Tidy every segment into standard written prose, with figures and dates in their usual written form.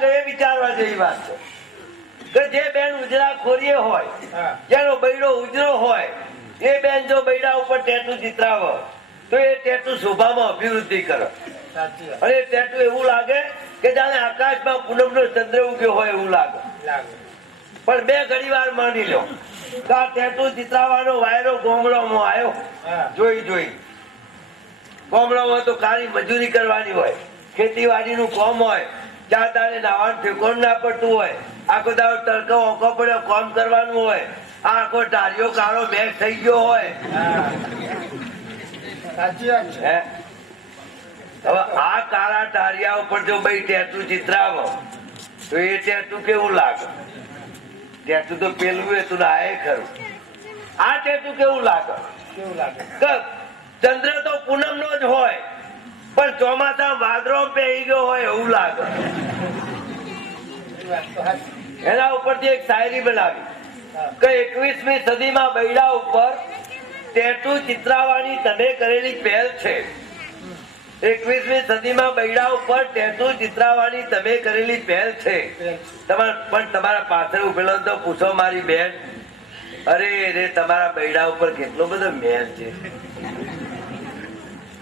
લાગે એ વિચારવા જેવી વાત છે કે જે બેન ઉજળા ખોરીએ હોય, જેનો બૈડો ઉજળો હોય, એ બેન જો બૈડા ઉપર ટેટુ ચિતરાવે તો એ ટેટુ શોભામાં અભિવૃદ્ધિ કરે. અને એ ટેટુ એવું લાગે કે જાણે આકાશમાં પૂનમનો ચંદ્ર ઉગ્યો હોય એવું લાગે. પણ બે ઘડી વાર માની લો કે આ ટેટુ ચિતરાવાનો વાયરો ગોમડામાં આવ્યો, જોઈ ગોમડામાં તો કાળી મજૂરી કરવાની હોય, ખેતીવાડીનું કામ હોય, ચાર દાડે નાવાનું ઠેકોણ ના પડતું હોય, આખો દાડો તડકો ઓકો પડ્યો કામ કરવાનું હોય, આખો ટાળીઓ કાળો બેગ થઈ ગયો હોય. હવે આ કાળા ટાળિયા ઉપર જો ભાઈ ટેટુ ચિતરાવો તો એ ટેટુ કેવું લાગે? ટેટુ તો પેલું હતું ને આ ખરું. આ ટેટુ કેવું લાગે? ચંદ્ર તો પૂનમ નો જ હોય પણ ચોમાસા વાદળો પહેરી ગયો હોય એવું લાગે. એના ઉપરથી એક શાયરી બનાવી કે 21મી સદીમાં બૈડા ઉપર ટેટુ ચિતરાવાની તમે કરેલી પહેલ છે. 21મી સદીમાં બૈડા ઉપર ટેટુ ચિતરાવાની તમે કરેલી પહેલ છે. પણ તમારા પાછળ ઉભેલો તો પૂછો મારી બેન, અરે રે તમારા બૈડા ઉપર કેટલો બધો મેલ છે.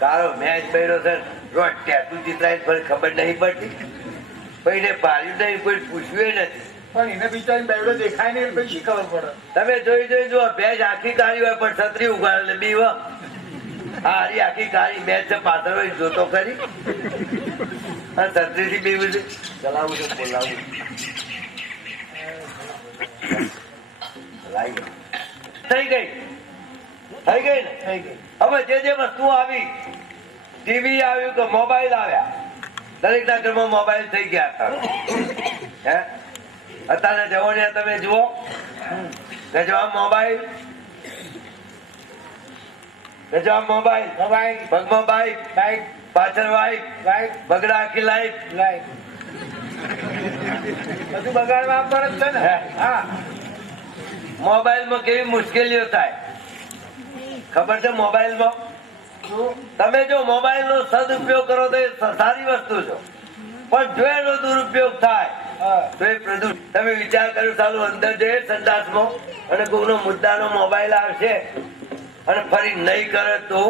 કાળો મેચ બૈડો છે, રોજ ટેટુ ચિતરાય પણ ખબર નહીં પડતી, કોઈને પાડ્યું નહીં, કોઈ પૂછ્યું નથી. પણ એને બિચારી બેવડો દેખાય ને પછી ખબર પડે. તમે જોઈ જો ભેજ આખી કાળી હોય પણ છત્રી ઉગાડે એટલે બી હારી આખી કાળી મેચ છે, પાછળ હોય જોતો ખરી. છત્રી થી બી બધું ચલાવું છે, બોલાવું થઈ ગઈ ને. હવે જે વસ્તુ આવી, ટીવી આવ્યું કે મોબાઈલ આવ્યા, દરેક ના ઘરમાં મોબાઈલ થઈ ગયા હતા. અત્યારે જવાનિયા તમે જુઓ ગજવા મોબાઈલ, પગમાં બાઈક, પાછળ બાઈક, બગડા આખી લાઈટ, બધું બગાડવા પર જ છે ને. હા, મોબાઈલમાં કેવી મુશ્કેલીઓ થાય ખબર છે? મોબાઈલમાં તમે જો મોબાઈલ નો સદુપયોગ કરો તો એ સારી વસ્તુ છે, પણ જો એનો દુરુપયોગ થાય તો એ પ્રદૂષણ. તમે વિચાર કર્યો ચાલુ અંદર જઈએ સંદાસમાં અને કોઈનો મુદ્દાનો મોબાઈલ આવશે અને ફરી નહીં કરે તો,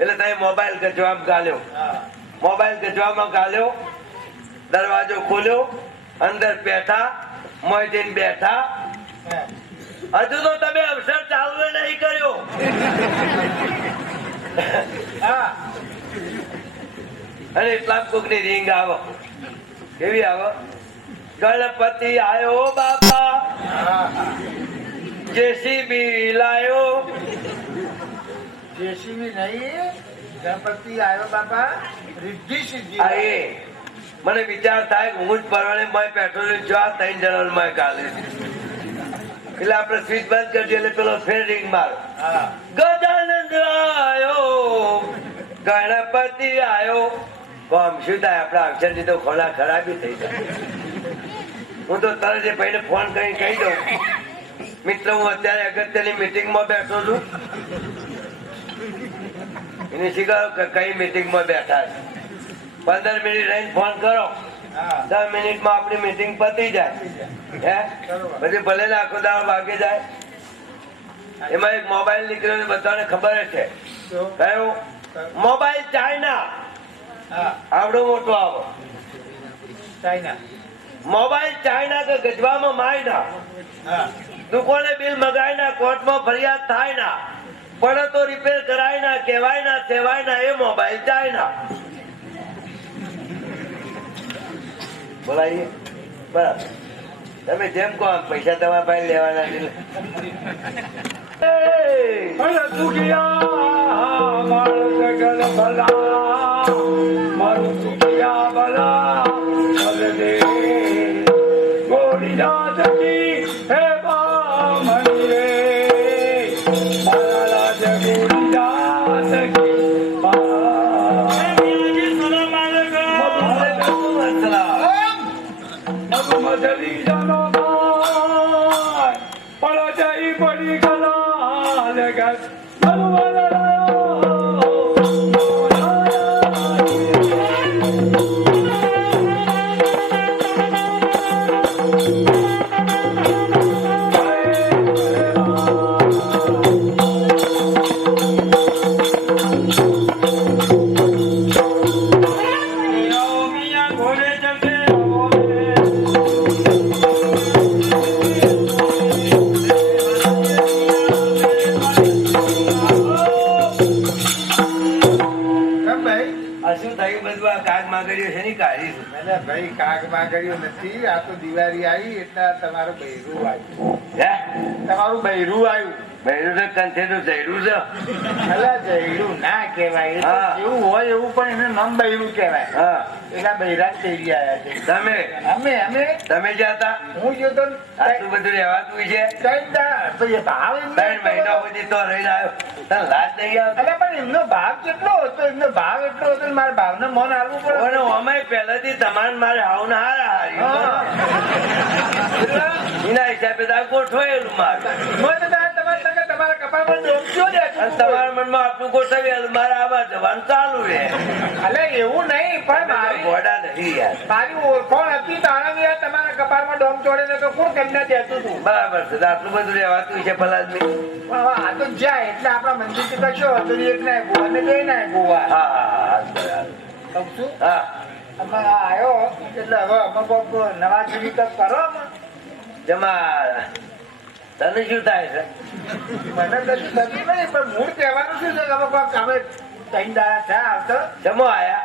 એટલે તમે મોબાઈલ ગજવામાં ગાલ્યો, દરવાજો ખોલ્યો, અંદર બેઠા, મોય જઈને બેઠા, હજુ તો તમે અવસર ચાલુ નહીં કર્યો. અને એટલા કોકની રીંગ આવે, કેવી આવે? ગણપતિ આયો બાપા, જેસીબી લાયો. જેસીબી નહીં, ગણપતિ આવ્યો બાપા, રિદ્ધિ સિદ્ધિ. મને વિચાર થાય હું જ પરવાને પેટ્રોલ જો 3 જણા કાલે, એટલે આપડે સ્વીચ બંધ કરજે એટલે પેલો ફેર રીંગ મારો. ગજાનંદ આયો, ગણપતિ આયો. આમ શું થાય? આપડા અક્ષર થી તો ખોલા ખરાબી થઈ જાય. હું તો તરત એ ભાઈને ફોન કરીને કહી દઉં, મિત્ર હું અત્યારે અગત્યની મીટિંગમાં બેઠો છું. એને શીખવાડો કઈ મીટિંગમાં બેઠા છે. 15 મિનિટ રહીને ફોન કરો, 10 મિનિટમાં આપણી મીટિંગ પતી જાય. પછી ભલે ને આખો દાડો ભાગી જાય. એમાં એક મોબાઈલ નીકળ્યો બધાને ખબર છે. કયો મોબાઈલ? ચાઇના. આવડો મોટો આવો ચાઇના મોબાઈલ. ચાઇના કે ગજવામાં માય ના, દુકાને બિલ મગાય ના, કોર્ટમાં ફરિયાદ થાય ના, પડે તો રિપેર કરાય ના, કહેવાય ના, સેવાય ના, એ મોબાઈલ ચાઇના. બોલાઈએ બરાબર. તમે જેમ કહો પૈસા તમારા ભાઈ લેવાના દિવાળીઓ નથી, આ તો દિવાળી આવી એટલે તમારું બૈરું આવ્યું. હે તમારું બૈરું આવ્યું. બૈરું તો કંઠેનું જયડું છે. અલા જયડું ના કહેવાય, એ તો હા. જેવું હોય એવું, પણ એને નામ બૈરું કહેવાય. હા એના બૈરા તેડી આવ્યા છે. તમે તમે જ્યાં હતા હું જો તો આટલું બધું રહેવાતું છે. 3 ભાવ એમનો 3 મહિના સુધી તો રહીને આવ્યો. તને લાજ નહીં આવતી? અલા પણ એમનો ભાવ કેટલો હતો, એમનો ભાવ એટલો હતો ને મારા ભાવને મન આવવું પડે. અને અમે પહેલેથી તમારે મારે હાવને હારા એના હિસાબે તો આ ગોઠવાયેલું મારું. તમારા કપાળમાં ડોમજો ને. અને તમારા મનમાં આટલું ગોઠવેલું મારે આવા જવાનું ચાલુ રહે. અલે એવું નહીં, પણ મારી ઘોડા નહીં યાર. મારી ઓળખાણ હતી તારા યાર, તમારા કપાળમાં ડોમ ચોડે ને તો કોણ કન્યા દેતું હતું. બરાબર છે. તો આટલું બધું રહેવાતું છે પલાદમી. પણ હવે આ તો જાય એટલે આપણા મંદિર થી કશો હતો એક ના ગોવા ને બે ના ગોવા. હા હા બરાબર. કહું છું હા અમે આવ્યો એટલે હવે અમે કોક નવા જૂની કપ કરો અમે. જમા તને શું થાય છે? મને કશું થતું નહીં, પણ મૂળ કહેવાનું શું છે કે અમે કોક અમે 3 દાડા થયા આવતા. જમો આયા.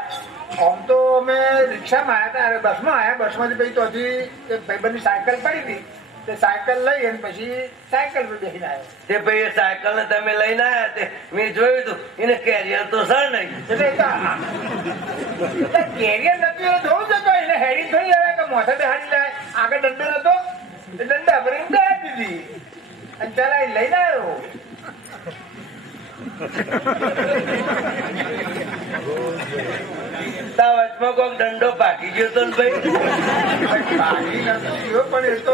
આમ તો અમે રિક્ષામાં આવ્યા હતા, બસમાં આવ્યા. બસમાંથી પછી ત્યાંથી એક ભાઈબંધની સાયકલ પડી હતી, તે સાયકલ લઈ અને પછી સાયકલ પર બેસીને આવ્યો. તે ભાઈ સાયકલ ને તમે લઈને આયા તે મેં જોયું હતું. એને કેરિયર તો સર નહીં. એટલે કેરિયર નથી એ જોવું જતો, એને હેડી થઈ આવે કે મોઢે બેહાડી લાય. આગળ દંડો નતો, એ દંડા ભરીને બેહાડી દીધી અને ચલાવી લઈને આવ્યો. તા વચમાં કોક દંડો પાકી ગયો તો ને ભાઈ. બાકી નતો ગયો, પણ એ તો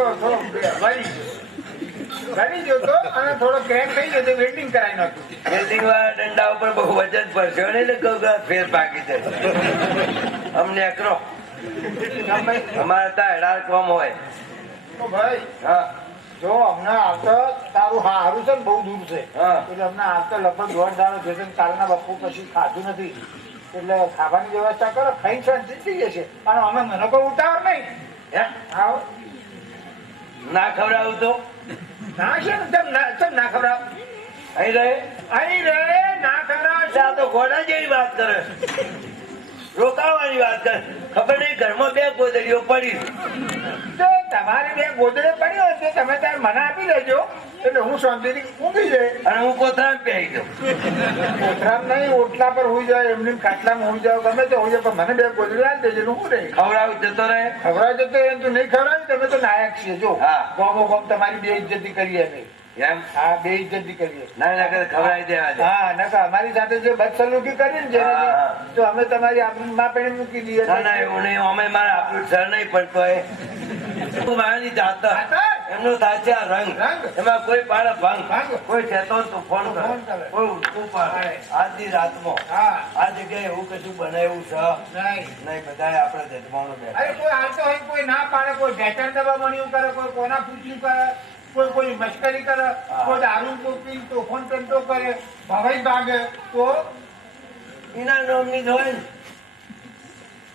ગળી ગયો તો અને થોડો ક્રેક થઈ ગયો તો વેલ્ડિંગ કરાવી નાખ્યું. વેલ્ડિંગ વાળા દંડા ઉપર બહુ વજન પડશે ને એટલે કહું કે ફેર પાકી જશે. અમને અકરો અમારે ત્યાં હેડાર કોમ હોય. તો ભાઈ હા જો અમને આવતા તારું હારું છે ને બહુ દૂર છે, હા. એટલે અમને આવતા લગભગ 1.5 દાડો છે ને કાલના બપોર પછી ખાધું નથી, એટલે ખાવાની વ્યવસ્થા કરો, ખાઈ શાંતિ થઈ જશે. અને અમે મને કોઈ ઉતાવળ નહીં. હે આવો ના ખવડાવું તો ના છે ને તેમ ના ખવડાવ. અહીં રહે. અહીં રે ના ખવડાવ. આ તો ઘોડા જેવી વાત કરે. રોકાવાની વાત કરે. ખબર નહીં ઘરમાં 2 ગોદડીઓ પડી. તો તમારી 2 ગોદડે પડી હોય તો તમે તાર મને આપી દેજો, એટલે હું શાંતિથી ઊંઘી જાય. અને હું કોથળામાં પહેરી દઉં. કોથરામ નહીં, ઓટલા પર હોઈ જાય, એમની ખાટલામાં હોઈ જાવ, ગમે તે હોઈ જાય, પણ મને 2 ગોદડી આપી દેજો. હું નહીં ખવડાવું જતો રહે. ખવડાવ જતો એમ તો નહીં ખવડાવ. તમે તો નાયક છીએ. જો હા. ગોમો ગોમ તમારી 2 ઇજ્જતી કરીએ અમે. એમ હા, 2 ઇજ્જતી કરીએ. ના ના કરે ખવડાવી દેવા દે. હા નકા અમારી સાથે જે બદસલુકી કરી ને જેને હા. તો અમે તમારી આપણી માપણી મૂકી દઈએ. ના ના એવું નહીં. અમે મારે આપણું સર નહીં પડતો એ મારાની જાતર એમનો થાય છે આ રંગ. રંગ. એમાં કોઈ પાડે ભંગ, ભંગ. કોઈ કહેતો તુફાન કરે, તુફાન કરે. કોઈ ઉઠવું પાડે. આજની રાતમાં હા આ જગ્યાએ એવું કશું બનાવ્યું છે નહીં. નહીં. બધાએ આપણે જજમાનો બેઠા. અરે કોઈ હાલતો હોય, કોઈ ના પાડે, કોઈ બેટર દવા મણ્યું કરે, કોઈ કોના પૂછ્યું કરે, કોઈ મશ્કરી કરે, કોઈ દારૂ પી તોફાન ટંટો કરે, ભવાઈ ભાગે. તો એના નામની જ હોય ને.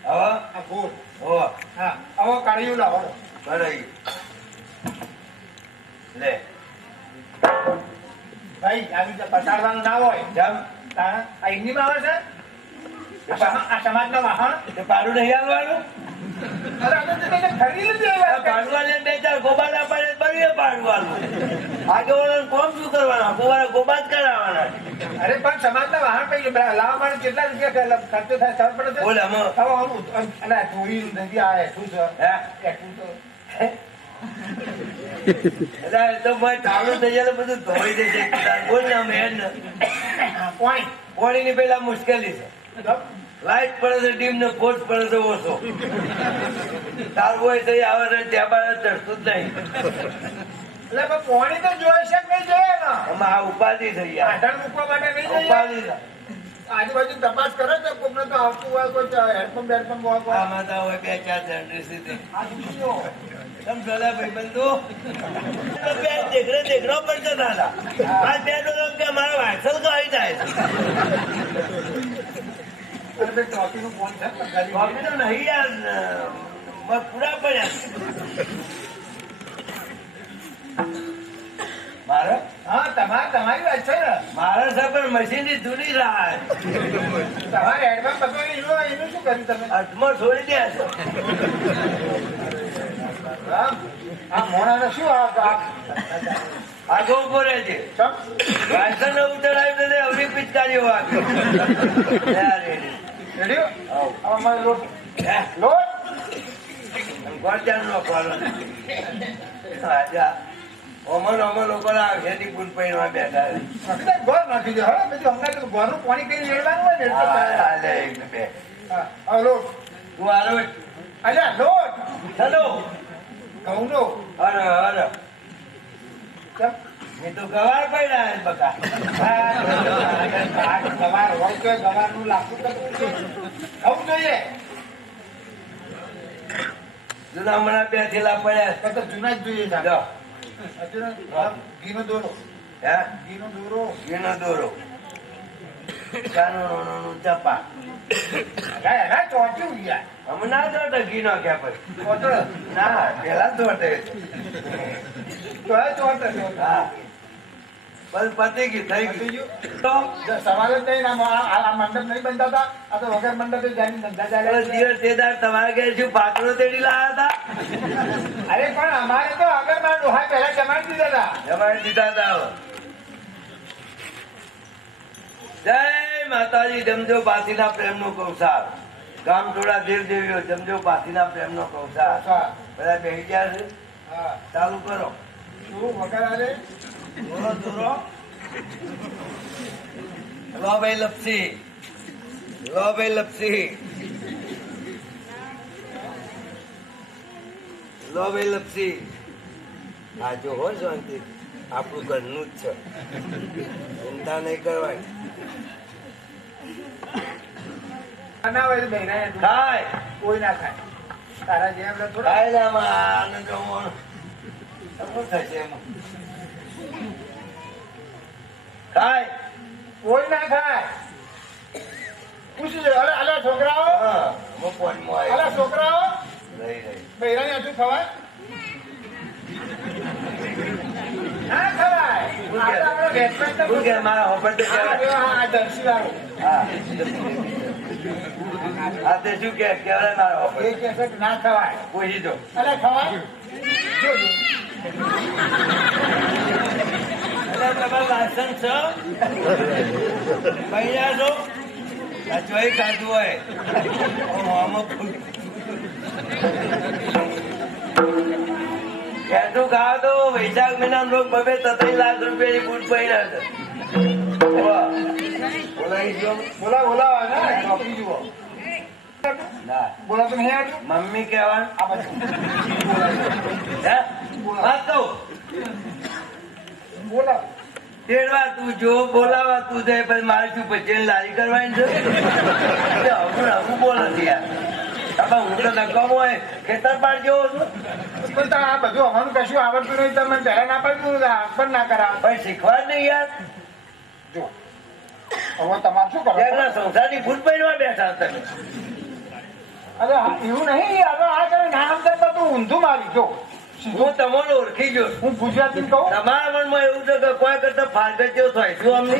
હવે આ ભૂલ. હોવા હા હવે કાઢ્યું લાવો. બરાઈ લે ભાઈ આવી રીતે પસાડવાનું ના હોય. જેમ તાણે આ એમની બાબત છે. આ સમાજના વાહન. તે પાડું નહીં આવવાનું. અરે અમે તો તેને ખરીદી લીધી એ વાત. પાડવા લે 2-4 ગોબાના પડે બરીએ પાડવાનું. આગેવાળાને કોમ શું કરવાના? ગોબાના ગોબા જ કરાવવાના. અરે પણ સમાજના વાહન કઈ લાવવા માટે કેટલા રૂપિયા ખર્ચો થાય ખબર પડે છે? બોલ આમાં. હવે આવું અલા ચોરી નથી આ એટલું છે. હે? એટલું તો એટલે એ તો ભાઈ ચાલુ થઈ જાય બધું ધોઈ દે છે. બોલ ને મેં પોણી. પાણીની પેલા મુશ્કેલી છે. લાઈટ પડે છે ડીમ ને કોચ પડે છે ઓછો. તારું હોય તો આવે છે ત્યાં બાર ચડતું જ નહીં. એટલે પણ પોણી તો જોઈ છે કે નહીં જોઈએ ને? એમાં આ ઉપાધિ થઈ ગયા. આધાર મૂકવા માટે નહીં જોઈએ. ઉપાધિ આજુબાજુ તપાસ કરે છે કોઈને તો આવતું હોય કોઈ હેડપંપ બેડપંપ હોય કોઈ. આમાં તો હોય 2-4 જણની સીધી. આ દુખીઓ. તમ પેલા ભાઈબંધો દેખરો પડતો દાદા. આ 2 ડોલર કે મારા વાયસલ તો આવી જાય છે. અને ભાઈ ટ્રોફીનું ફોન છે ને ઘરે. કોફી તો નહીં યાર. પૂરા પડ્યા મારે. હા તમારી વાત છે ને. મારા સાહેબ મશીન ની ધૂની રાહ તમારે હેડપંપ પકડી એનું શું કર્યું તમે? અટમાં છોડી દે છે. ભણાને શું આગો ઉભો રહે છે વાસણ ઉતરાવી દે અવરી પિચકારીઓ આપી રેડી અમારે લોટ લોટ ગોળચાનો નો ખોલો રાજા અમન લોકો ખેતી પૂર પૈણમાં બેઠા ગોળ નાખી દે હા બધું હમણાં તો ગોળનું પાણી કરી રેડવાનું હોય ને હાલે એક બે હા લોટ તું હાલો અલ્યા લોટ ચલો ઘઉંનો અરે અરે મેં તો ગવાર પડ્યા છે બકા ગવાર હોય તો ગવારનું લાગતું ઘઉં જોઈએ જૂના મણા બે થેલા પડ્યા તો જૂના જ જોઈએ જો ઘીનો દોરો હે ઘીનો દોરો ઘીનો દોરો ચાનો ચપા ચોટ્યું ગયા અમે ના જોટે ઘી નો ક્યાં પછી ચોટો ના પેલા જોટે હા બસ પતી ગઈ થઈ ગયું તો સવાલ જ નહીં આ મંડપ નહીં બનતા આ તો વગર મંડપે જઈને ધંધા ચાલે દિવસ તેદાર તમારે ઘેર શું પાત્રો તેડી લાયા હતા અરે પણ અમારે તો આગળ માં ડોહા પહેલા જમાડી દીધા હતા જમાડી દીધા હતા જય માતાજી જમજો પાથીના પ્રેમ નો કૌસાર ગામ થોડા દેવ દેવીઓ જમજો પાથીના પ્રેમ નો કૌસાર બધા બેસી ગયા છે ચાલુ કરો શું વગર આલે દોરો દોરો લો ભાઈ લપસી લો ભાઈ લપસી લો ભાઈ લપસી આ જો હો શાંતિ આપણું ઘરનું જ છે ચિંતા નહીં કરવાની ના હોય તો બહેરા ખાય કોઈ ના ખાય તારા જેમ થોડા ખાય ને આમાં આનંદ જોવાનો શું થશે એમાં ખાય કોઈ ના ખાય પૂછી લે અરે અલા છોકરાઓ હા મફતમાં અલા આવી છોકરાઓ રહી રહી બહેરાની હાથું ખવાય ના ખવાય આ તો આપણે respect શું કે મારા હોપર તો કહેવાય આ દર્શીવાળો હા હા તે શું કે કહેવાય મારા હોપર એ કહે છે કે ના ખવાય પૂછી દો અરે ખવાય જોજો તમારું લાયસન્સ છે પૈયા છો આ ચોઈ ખાધું હોય કેટલું ખાવા તો વૈશાખ મહિનામાં રોગ 2-3 લાખ રૂપિયાની બૂટ પહેર્યા છે બોલાવી દો બોલા બોલા ને કોપી જુઓ ના બોલા તો નહીં આવડ્યું મમ્મી કહેવાનું આ બધું હે વાત કહું બોલા તેડવા તું જો બોલાવા તું જાય પછી મારે શું પછી લારી કરવાની છે હું બોલે છે યાર હું તો નકામો હોય ખેતર પાડ જેવો છું પણ તારે આ બધું અમારું કશું આવડતું નહીં તમે પહેલા ના પાડતું પણ ના કરાવ પણ શીખવા જ નહીં યાર જો હવે તમારે શું કરો ત્યારના સંસારની ફૂટ પહેરવા બેઠા તમે અરે એવું નહીં હવે આ તમે ના સમજતા તું ઊંધું મારી જો હું તમને ઓળખી ગયો હું ગુજરાતી કહું તમારા મનમાં એવું છે કે કોઈ કરતા ફાગત જેવો થાય શું અમને